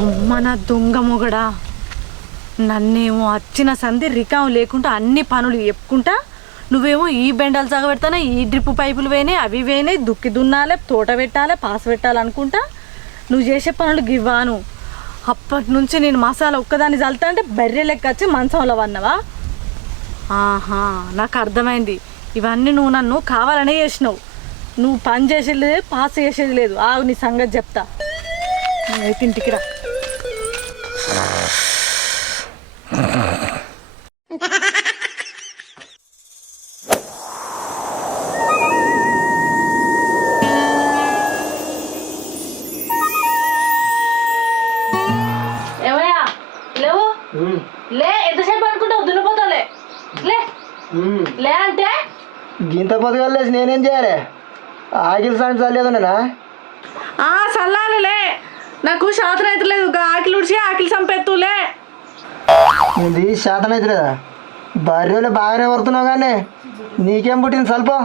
మన దొంగ మొగడా నన్నేమో వచ్చిన సంధి రికాం లేకుండా అన్ని పనులు చెప్పుకుంటా నువ్వేమో ఈ బెండలు సాగబెడతానే ఈ డ్రిప్ పైపులు వేయినాయి అవి వేయినాయి దుక్కి దున్నాలే తోట పెట్టాలి పాస్ పెట్టాలనుకుంటా నువ్వు చేసే పనులు గివ్వాను అప్పటి నుంచి నేను మసాలా ఒక్కదాన్ని చల్లుతా అంటే బర్రె లెక్క వచ్చి మంచంలో వన్నవా ఆహా నాకు అర్థమైంది ఇవన్నీ నువ్వు నన్ను కావాలనే చేసినావు నువ్వు పని చేసేది లేదు పాస్ చేసేది లేదు ఆగు నీ సంగతి చెప్తా అయితే ఇంటికి రా ఏమయ్యా లేవు లే ఎంతసేపు అనుకుంటావు దున్నపోతావులే లే లే అంటే గింత పొద్దుగలేసి నేనేం చేయాలి ఆకిలి సాయం చల్లేదన్నా చల్లాలిలే నాకు శాతం అయితే లేదు ఆకిలి ఉడిచి ఆకిలి చంపెత్తులే ఇది శాతం అయితే లేదా బర్రెలు బాగానే వరుతున్నావు కానీ నీకేం పుట్టింది స్వల్పం